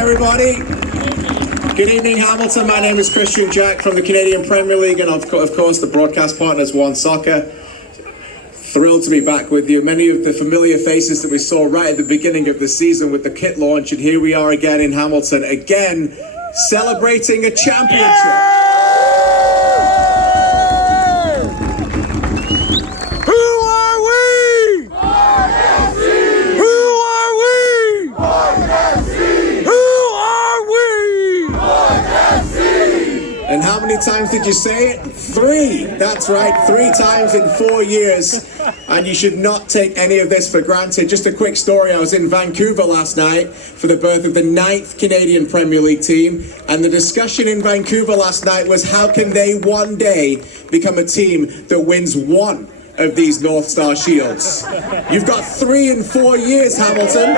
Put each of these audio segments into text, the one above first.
everybody. Good evening, Hamilton. My name is Christian Jack from the Canadian Premier League and of course the broadcast partners One Soccer. Thrilled to be back with you. Many of the familiar faces that we saw right at the beginning of the season with the kit launch, and here we are again in Hamilton, again celebrating a championship. And how many times did you say it? 3. That's right, 3 times in 4 years. And you should not take any of this for granted. Just a quick story. I was in Vancouver last night for the birth of the 9th Canadian Premier League team. And the discussion in Vancouver last night was how can they one day become a team that wins one of these North Star Shields. You've got 3 in 4 years, Hamilton.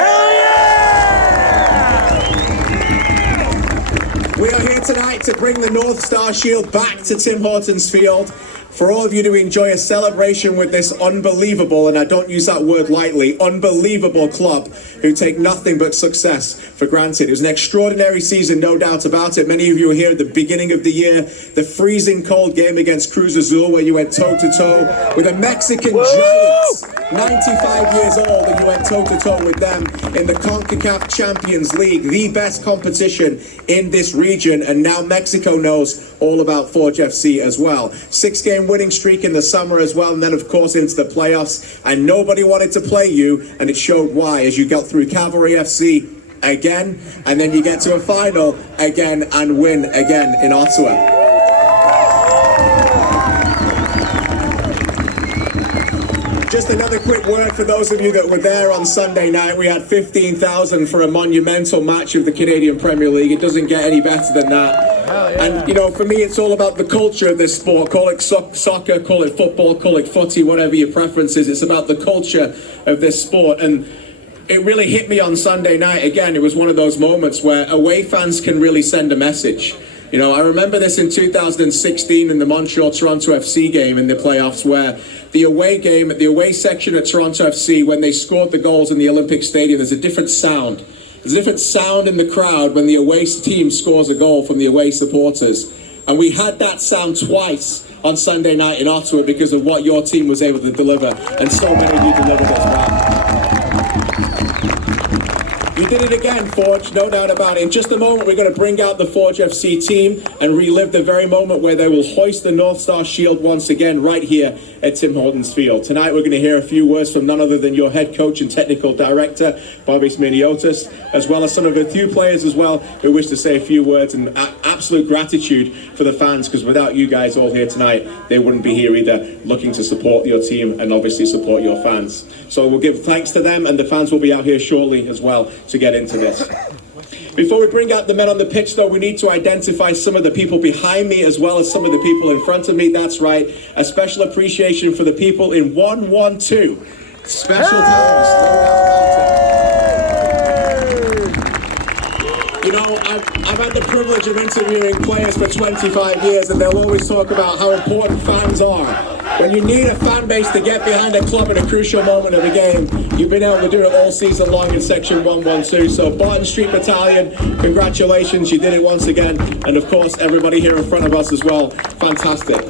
We are here tonight to bring the North Star Shield back to Tim Hortons Field for all of you to enjoy a celebration with this unbelievable, and I don't use that word lightly, unbelievable club who take nothing but success for granted. It was an extraordinary season, no doubt about it. Many of you were here at the beginning of the year, the freezing cold game against Cruz Azul where you went toe-to-toe with a Mexican giant, 95 years old, and you went toe-to-toe with them in the CONCACAF Champions League, the best competition in this region, and now Mexico knows all about Forge FC as well. 6-game winning streak in the summer as well, and then of course into the playoffs, and nobody wanted to play you, and it showed why as you got through Cavalry FC again, and then you get to a final again and win again in Ottawa. Just another quick word for those of you that were there on Sunday night. We had 15,000 for a monumental match of the Canadian Premier League. It doesn't get any better than that. Yeah. And, you know, for me, it's all about the culture of this sport. Call it soccer, call it football, call it footy, whatever your preference is. It's about the culture of this sport. And it really hit me on Sunday night. Again, it was one of those moments where away fans can really send a message. You know, I remember this in 2016 in the Montreal-Toronto FC game in the playoffs where the away game, the away section at Toronto FC, when they scored the goals in the Olympic Stadium, there's a different sound. There's a different sound in the crowd when the away team scores a goal from the away supporters. And we had that sound twice on Sunday night in Ottawa because of what your team was able to deliver. And so many of you delivered as well. You did it again, Forge, no doubt about it. In just a moment, we're going to bring out the Forge FC team and relive the very moment where they will hoist the North Star Shield once again right here at Tim Hortons Field. Tonight, we're going to hear a few words from none other than your head coach and technical director, Bobby Sminiotis, as well as some of the few players as well who wish to say a few words and absolute gratitude for the fans, because without you guys all here tonight, they wouldn't be here either, looking to support your team and obviously support your fans. So we'll give thanks to them, and the fans will be out here shortly as well to get into this. Before we bring out the men on the pitch, though, we need to identify some of the people behind me as well as some of the people in front of me. That's right, a special appreciation for the people in 112. Special times. You know, I've had the privilege of interviewing players for 25 years, and they'll always talk about how important fans are. When you need a fan base to get behind a club at a crucial moment of a game, you've been able to do it all season long in Section 112. So Barton Street Battalion, congratulations, you did it once again. And of course, everybody here in front of us as well, fantastic.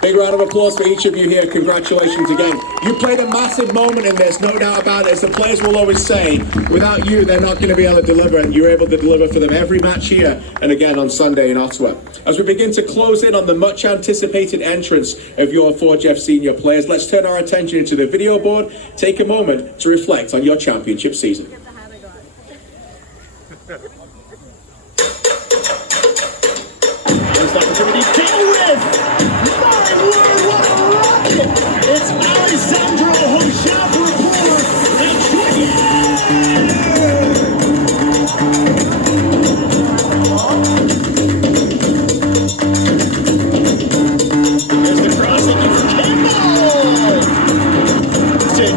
Big round of applause for each of you here. Congratulations again. You played a massive moment in this, no doubt about it. As the players will always say, without you, they're not going to be able to deliver, and you're able to deliver for them every match here and again on Sunday in Ottawa. As we begin to close in on the much anticipated entrance of your Forge FC senior players, let's turn our attention to the video board. Take a moment to reflect on your championship season. First opportunity, deal with! It's Alessandro Hoshapur and There's the cross looking for Campbell!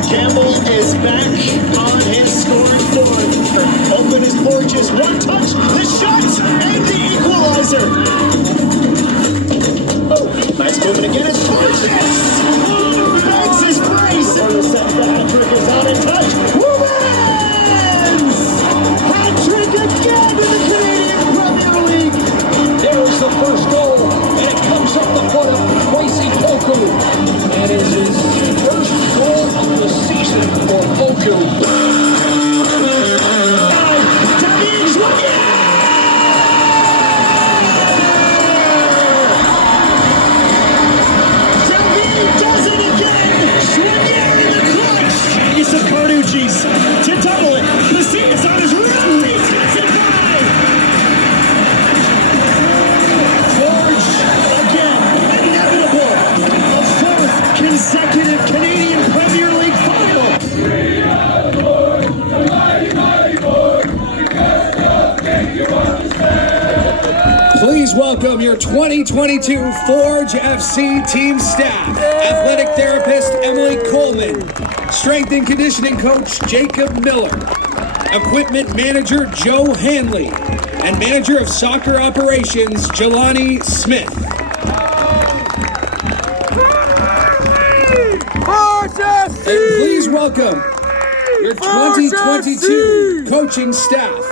Campbell is back on his scoring form. Open his porches, one touch, the shot, and the equalizer! Oh, nice movement again, it's Forges! Makes his brace, and the set back trick is out in touch. Women's! your 2022 Forge FC team staff. Athletic therapist Emily Coleman. Strength and conditioning coach Jacob Miller. Equipment manager Joe Hanley. And manager of soccer operations Jelani Smith. And please welcome your 2022 coaching staff.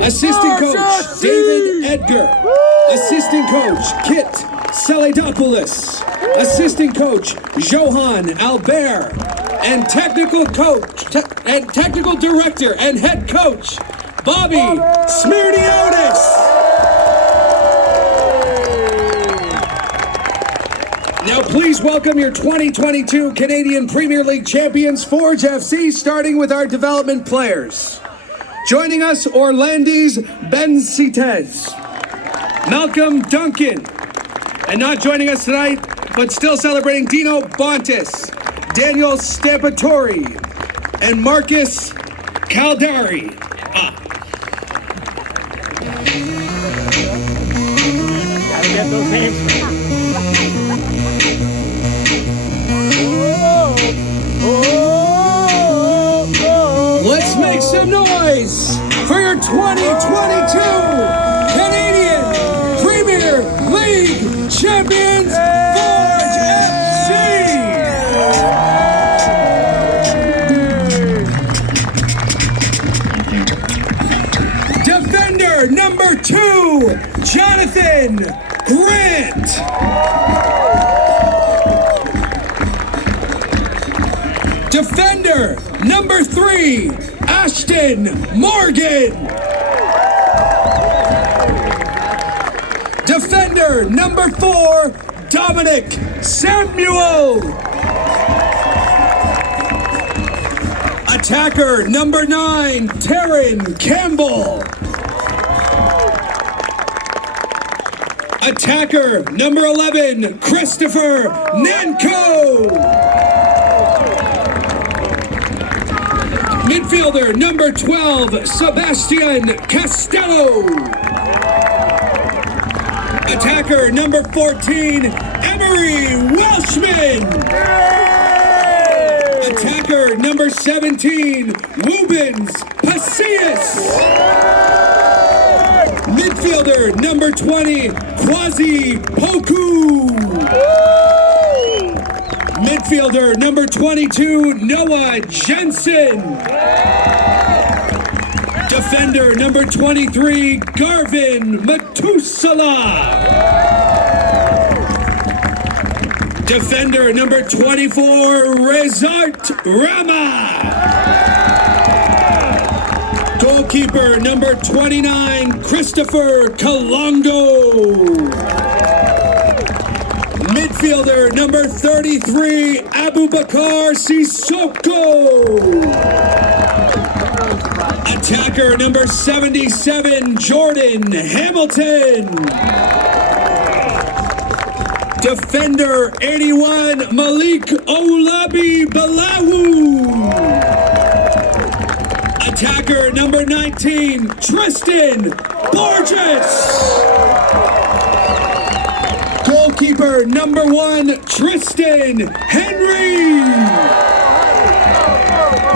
Assistant coach David Edgar. Assistant coach Kit Saladopoulos. Assistant coach Johan Albert. And technical director and head coach Bobby Smirniotis. Now please welcome your 2022 Canadian Premier League champions Forge FC, starting with our development players. Joining us, Orlandis Benitez, Malcolm Duncan, and not joining us tonight, but still celebrating, Dino Bontis, Daniel Stampatori, and Marcus Caldari. Gotta get those names. Let's make some noise for your 2022 Canadian Premier League champions, Forge FC! Defender number 2, Jonathan Grant. Defender number 3, Ashton Morgan. Defender number 4, Dominic Samuel. Attacker number 9, Taryn Campbell. Attacker number 11, Christopher Nanko. Midfielder number 12, Sebastian Castello. Attacker number 14, Emery Welshman. Attacker number 17, Rubens Pasillas. Midfielder number 20, Kwasi Poku. Midfielder number 22, Noah Jensen. Defender number 23, Garvin Matusala. Defender number 24, Rezart Rama. Goalkeeper number 29, Christopher Kalongo. Midfielder number 33, Abubakar Sissoko. Attacker number 77, Jordan Hamilton. Defender 81, Malik Olabi Balawu. Attacker number 19, Tristan Borges. Goalkeeper number 1, Tristan Henry.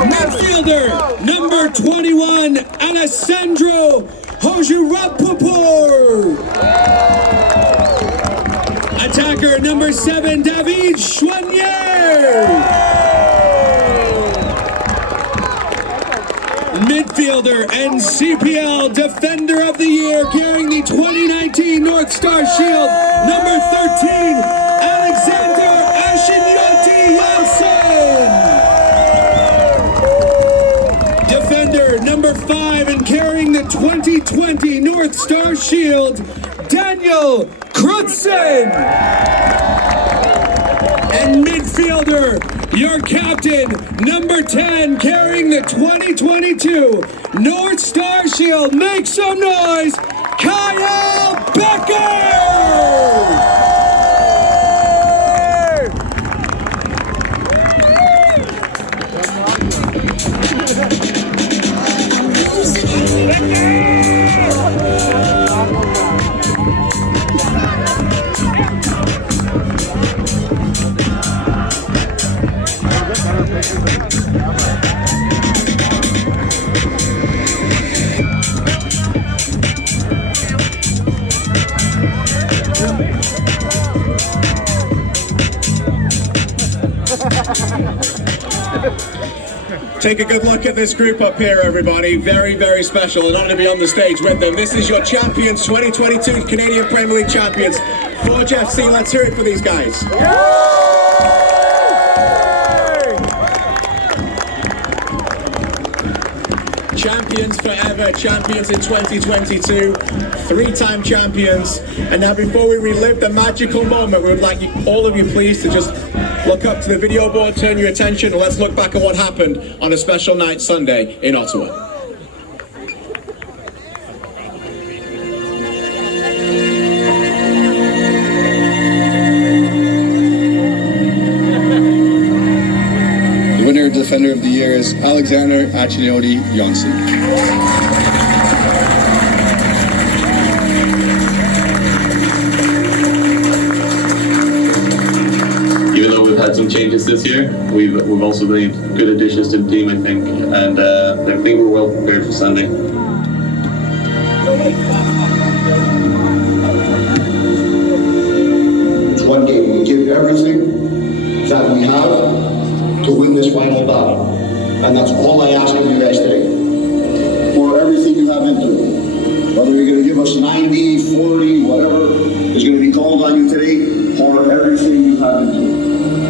Midfielder number 21, Alessandro Hojurapupur. Attacker number 7, David Chouanier. Midfielder and CPL Defender of the Year, carrying the 2019 North Star Shield, number 13, Alexander Ashinyoti Janssen. Defender number 5 and carrying the 2020 North Star Shield, Daniel Crutzen. And midfielder, your captain, number 10, carrying the 2022 North Star Shield. Make some noise, Kyle Becker! Take a good look at this group up here, everybody. Very, very special. An honor to be on the stage with them. This is your champions, 2022 Canadian Premier League champions, Forge FC. Let's hear it for these guys. Champions forever, champions in 2022, three-time champions. And now before we relive the magical moment, we would like all of you please to just look up to the video board, turn your attention, and let's look back at what happened on a special night Sunday in Ottawa. The winner defender of the year is Alexander Achinioti Johnson. Even though we've had some changes this year, we've also made good additions to the team, I think, and I think we're well prepared for Sunday. It's one game. We give everything that we have to win this final battle, and that's all I ask of you guys today. For everything you have into it, whether you're going to give us 90, 40, whatever is going to be called on you today, pour everything you have into it.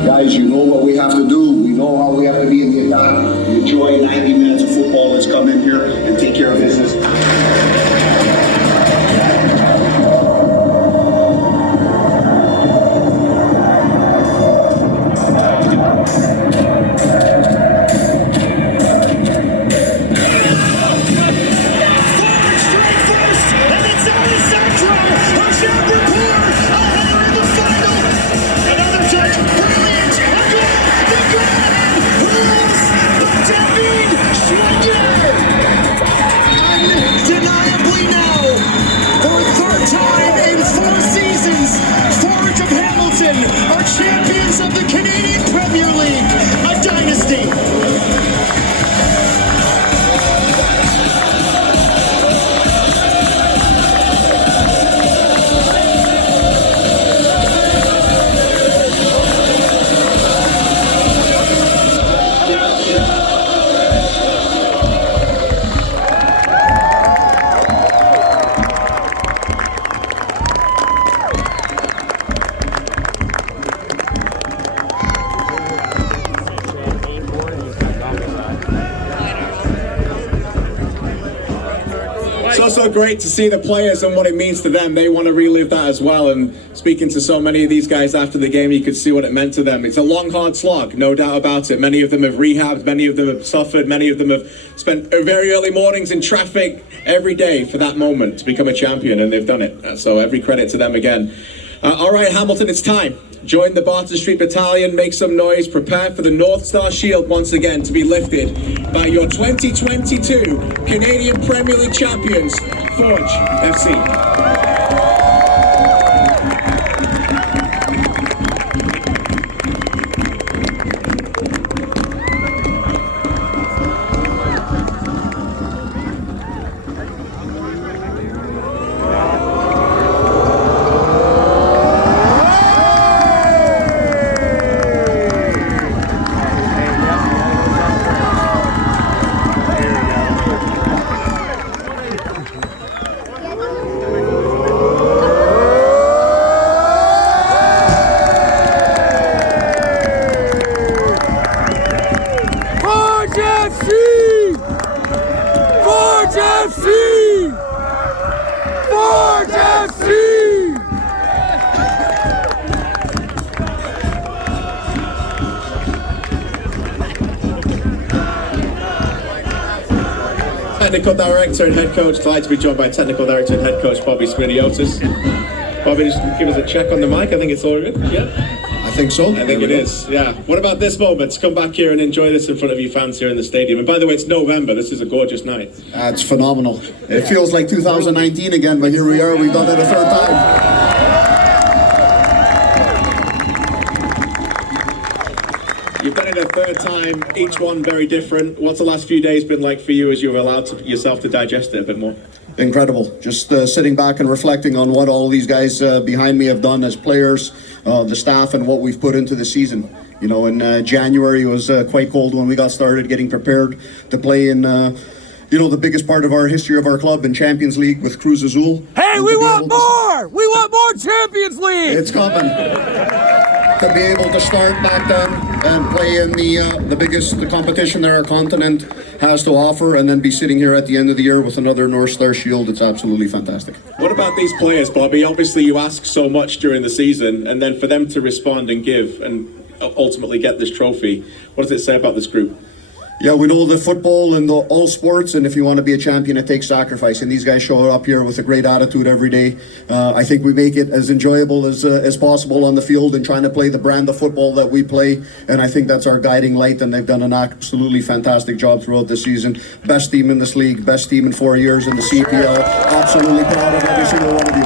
Guys, you know what we have to do. We know how we have to be in the attack. We enjoy 90 minutes of football. Let's come in here and take care of business. Are champions of the Canadian Premier League, a dynasty. It's also great to see the players and what it means to them. They want to relive that as well. And speaking to so many of these guys after the game, you could see what it meant to them. It's a long, hard slog, no doubt about it. Many of them have rehabbed, many of them have suffered, many of them have spent very early mornings in traffic every day for that moment to become a champion, and they've done it. So every credit to them again. All right, Hamilton, it's time. Join the Barton Street Battalion, make some noise, prepare for the North Star Shield once again to be lifted by your 2022 Canadian Premier League champions, Forge FC. Technical Director and Head Coach, delighted to be joined by Technical Director and Head Coach Bobby Spiniotis. Bobby, just give us a check on the mic. I think it's all good. Yeah? I think so. I think it is, yeah. What about this moment? To come back here and enjoy this in front of you fans here in the stadium. And by the way, it's November. This is a gorgeous night. It's phenomenal. It feels like 2019 again, but here we are. We've done it a third time. You've done it a third time, each one very different. What's the last few days been like for you as you've allowed yourself to digest it a bit more? incredible. Just sitting back and reflecting on what all these guys behind me have done as players, the staff, and what we've put into the season. You know, in January it was quite cold when we got started getting prepared to play in, you know, the biggest part of our history of our club in Champions League with Cruz Azul. Hey, we want more! We want more Champions League! It's coming. To be able to start back then and play in the biggest competition that our continent has to offer, and then be sitting here at the end of the year with another North Star Shield, it's absolutely fantastic. What about these players, Bobby? Obviously you ask so much during the season, and then for them to respond and give and ultimately get this trophy, what does it say about this group? Yeah, we know that football and all sports, and if you want to be a champion, it takes sacrifice. And these guys show up here with a great attitude every day. I think we make it as enjoyable as possible on the field and trying to play the brand of football that we play. And I think that's our guiding light, and they've done an absolutely fantastic job throughout the season. Best team in this league, best team in 4 years in the CPL. Absolutely proud of every single one of you.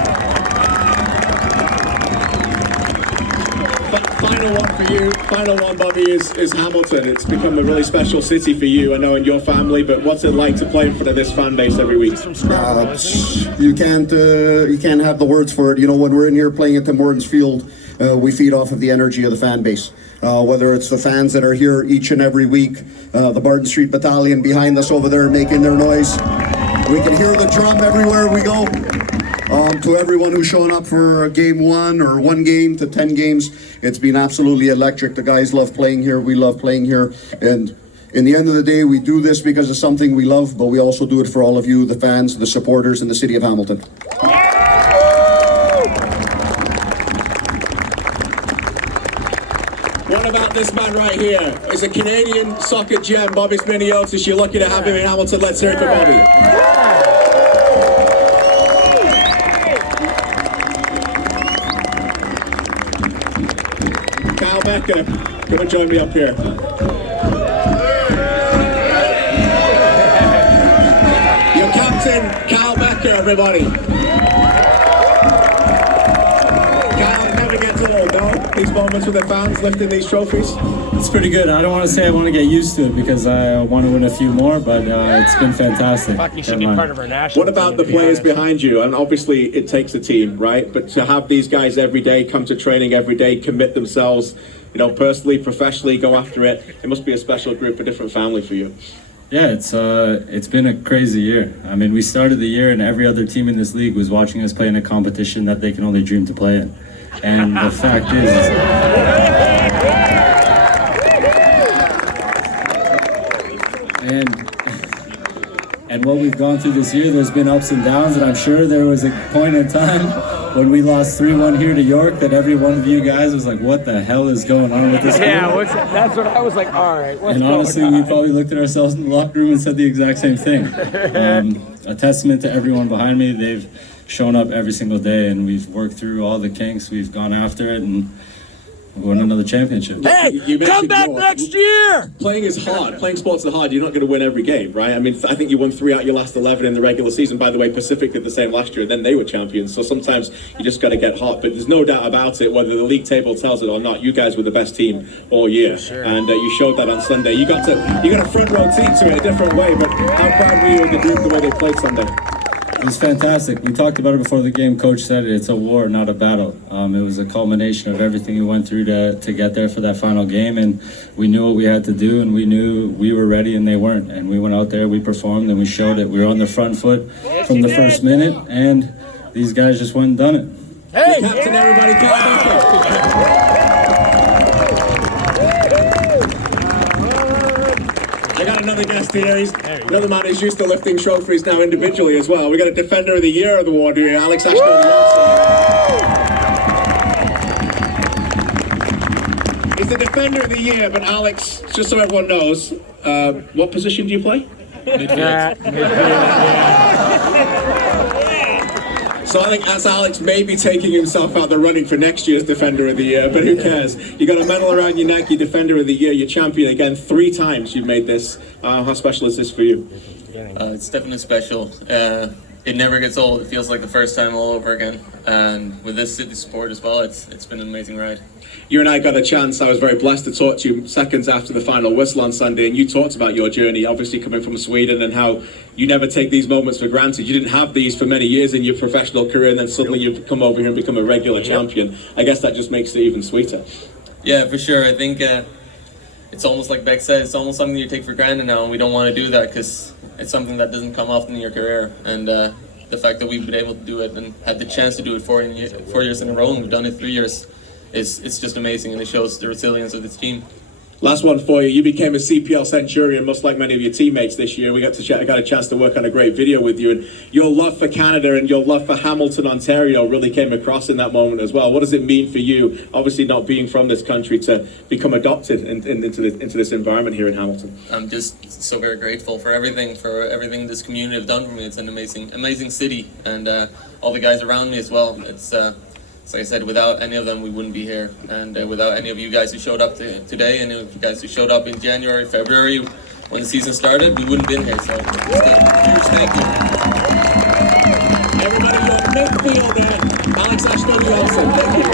Final one for you, final one, Bobby, is Hamilton. It's become a really special city for you, I know, and your family, but what's it like to play in front of this fan base every week? You can't have the words for it. You know, when we're in here playing at Tim Hortons Field, we feed off of the energy of the fan base. Whether it's the fans that are here each and every week, the Barton Street Battalion behind us over there making their noise. We can hear the drum everywhere we go. To everyone who's shown up for game 1 or 1 game to 10 games, it's been absolutely electric. The guys love playing here. We love playing here. And in the end of the day, we do this because it's something we love, but we also do it for all of you, the fans, the supporters, and the city of Hamilton. What about this man right here? He's a Canadian soccer gem, Bobby Sminiotis. You're lucky to have him in Hamilton. Let's hear it for Bobby. Kyle Becker, come and join me up here. Your captain, Kyle Becker, everybody. Kyle never gets old, no? These moments with the fans lifting these trophies. It's pretty good. I don't want to say I want to get used to it because I want to win a few more, but it's been fantastic. Fuck, you should be part of our national What about the players behind you? And obviously it takes a team, right? But to have these guys every day come to training every day, commit themselves, you know, personally, professionally, go after it. It must be a special group, a different family for you. Yeah, it's been a crazy year. I mean, we started the year and every other team in this league was watching us play in a competition that they can only dream to play in. And the fact is... And what we've gone through this year, there's been ups and downs, and I'm sure there was a point in time when we lost 3-1 here to York that every one of you guys was like, what the hell is going on with this game? Yeah, that's what I was like, all right, what's And honestly, we probably looked at ourselves in the locker room and said the exact same thing. A testament to everyone behind me. They've shown up every single day, and we've worked through all the kinks. We've gone after it, and won another championship. Hey, You come back York. next year! Playing is hard. Playing sports is hard. You're not going to win every game, right? I mean, I think you won 3 out of your last 11 in the regular season. By the way, Pacific did the same last year, and then they were champions. So sometimes you just got to get hot. But there's no doubt about it, whether the league table tells it or not, you guys were the best team all year. Sure. And you showed that on Sunday. You got a front row seat to it a different way, but how proud were you of the group the way they played Sunday? It was fantastic. We talked about it before the game. Coach said it. It's a war, not a battle. It was a culmination of everything we went through to get there for that final game, and we knew what we had to do, and we knew we were ready, and they weren't. And we went out there, we performed, and we showed it. We were on the front foot from the first minute, and these guys just went and done it. Hey! The captain, everybody, Kyle Becker. I got another guest here. He's another man who's used to lifting trophies now individually as well. We got a Defender of the Year award here, Alex Ashton. He's the Defender of the Year, but Alex, just so everyone knows, what position do you play? So I think that's Alex maybe taking himself out the running for next year's Defender of the Year, but who cares? You got a medal around your neck, you're Defender of the Year, you're champion again 3 times you've made this. How special is this for you? It's definitely special. it never gets old. It feels like the first time all over again. And with this city support as well, it's been an amazing ride. You and I got a chance, I was very blessed to talk to you seconds after the final whistle on Sunday, and you talked about your journey, obviously coming from Sweden, and how you never take these moments for granted. You didn't have these for many years in your professional career, and then suddenly you've come over here and become a regular champion. I guess that just makes it even sweeter. Yeah, for sure. I think it's almost like Beck said, it's almost something you take for granted now, and we don't want to do that because it's something that doesn't come often in your career. And the fact that we've been able to do it and had the chance to do it 4 years in a row, and we've done it 3 years, it's just amazing, and it shows the resilience of this team. Last one for you. You became a CPL Centurion, much like many of your teammates this year. We got a chance to work on a great video with you, and your love for Canada and your love for Hamilton, Ontario really came across in that moment as well. What does it mean for you, obviously not being from this country, to become adopted into this environment here in Hamilton? I'm just so very grateful for everything this community have done for me. It's an amazing city, and all the guys around me as well. It's like I said, without any of them, we wouldn't be here. And without any of you guys who showed up today, and you guys who showed up in January, February, when the season started, we wouldn't have been here. So just a huge thank you. Everybody, your midfield there. Alex Ashton-Johnson, thank you.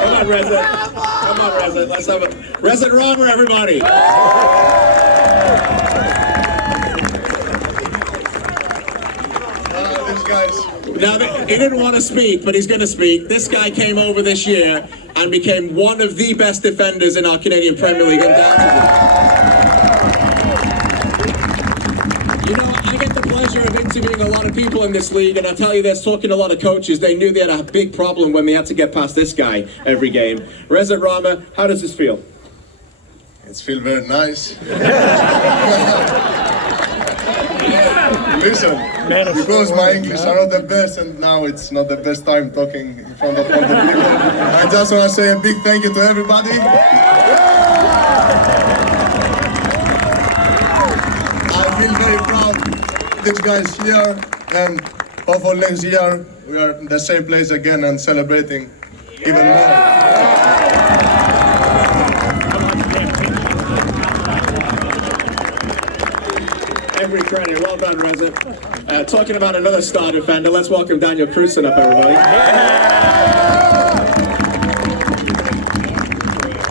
Come on, Reza. Come on, Reza. Let's have a Reza Rama, everybody. These guys. Now, he didn't want to speak, but he's going to speak. This guy came over this year and became one of the best defenders in our Canadian Premier League, undoubtedly. You know, I get the pleasure of interviewing a lot of people in this league, and I'll tell you this, talking to a lot of coaches, they knew they had a big problem when they had to get past this guy every game. Reza Rama, how does this feel? It feels very nice. Listen, because my English are not the best, and now it's not the best time talking in front of all the people, I just want to say a big thank you to everybody. I feel very proud these guys here, and hopefully next year we are in the same place again and celebrating even more. Every credit. Well done, Reza. Talking about another star defender, let's welcome Daniel Cruson up, everybody.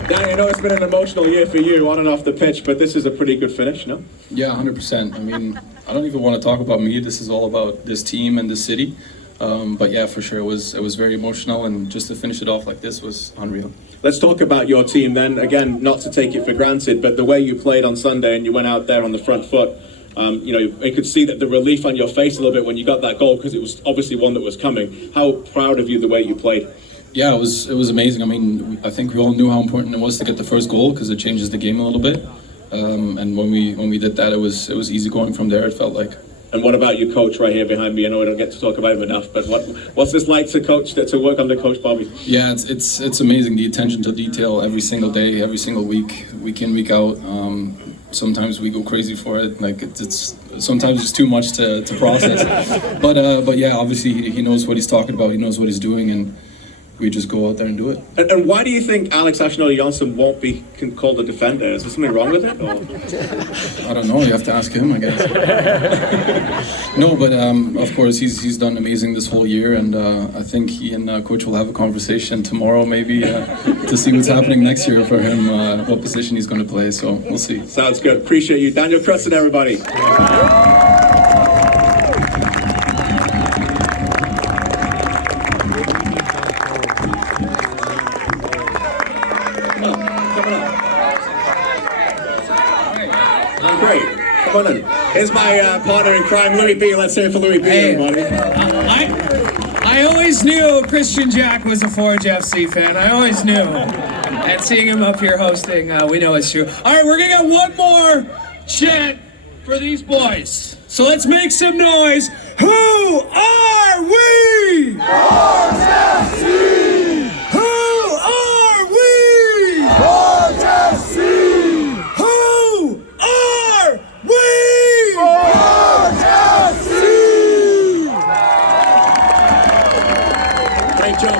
Dan, I know it's been an emotional year for you on and off the pitch, but this is a pretty good finish, no? Yeah, 100%. I mean, I don't even want to talk about me. This is all about this team and the city. But yeah, for sure, it was very emotional, and just to finish it off like this was unreal. Let's talk about your team then. Again, not to take it for granted, but the way you played on Sunday and you went out there on the front foot, you know, I could see that the relief on your face a little bit when you got that goal, because it was obviously one that was coming. How proud of you the way you played? Yeah, it was amazing. I mean, I think we all knew how important it was to get the first goal because it changes the game a little bit. And when we did that, it was easy going from there. It felt like. And what about your coach right here behind me? I know I don't get to talk about him enough, but what's this like to coach, to work under Coach Bobby? Yeah, it's amazing, the attention to detail every single day, every single week in, week out. Sometimes we go crazy for it. Like it's sometimes it's too much to process. But yeah, obviously he knows what he's talking about. He knows what he's doing, and we just go out there and do it. And why do you think Alex Ashton-Johnson won't be called a defender? Is there something wrong with it? Or? I don't know. You have to ask him, I guess. No, but of course he's done amazing this whole year, and I think he and Coach will have a conversation tomorrow, maybe, to see what's happening next year for him, what position he's going to play. So we'll see. Sounds good. Appreciate you, Daniel Cruson, everybody. Great. Come on in. Here's my partner in crime, Louis B. Let's hear it for Louis B. Everybody. I always knew Christian Jack was a Forge FC fan. I always knew. And seeing him up here hosting, we know it's true. All right, we're going to get one more chant for these boys. So let's make some noise. Who are we? Forge FC! Who are we? Forge FC! Great job.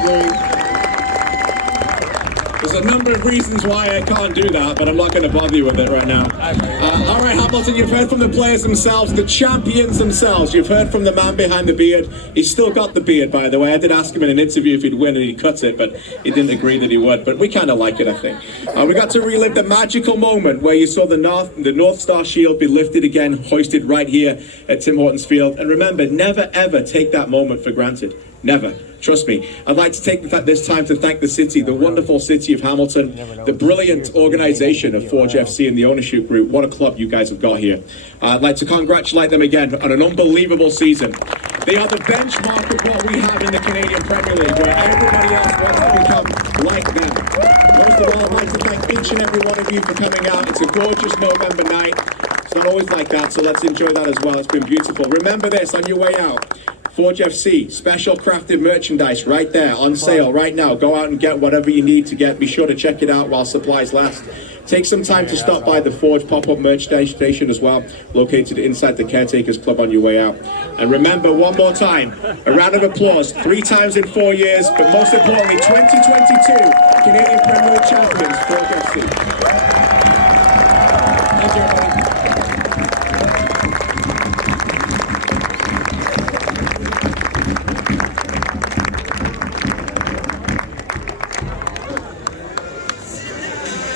reasons why I can't do that, but I'm not going to bother you with it right now. All right, Hamilton, you've heard from the players themselves, the champions themselves. You've heard from the man behind the beard. He's still got the beard, by the way. I did ask him in an interview if he'd win, and he cut it, but he didn't agree that he would. But we kind of like it, I think. We got to relive the magical moment where you saw the North Star Shield be lifted again, hoisted right here at Tim Hortons Field. And remember, never ever take that moment for granted. Never. Trust me. I'd like to take this time to thank the city, the wonderful city of Hamilton, the brilliant organization of Forge FC and the ownership group. What a club you guys have got here. I'd like to congratulate them again on an unbelievable season. They are the benchmark of what we have in the Canadian Premier League, where everybody else wants to become like them. Most of all, I'd like to thank each and every one of you for coming out. It's a gorgeous November night. It's not always like that, so let's enjoy that as well. It's been beautiful. Remember this on your way out. Forge FC, special crafted merchandise right there on sale right now. Go out and get whatever you need to get. Be sure to check it out while supplies last. Take some time to stop by the Forge pop-up merch station as well, located inside the Caretakers Club on your way out. And remember, one more time, a round of applause, 3 times in 4 years, but most importantly, 2022 Canadian Premier League champions, Forge FC.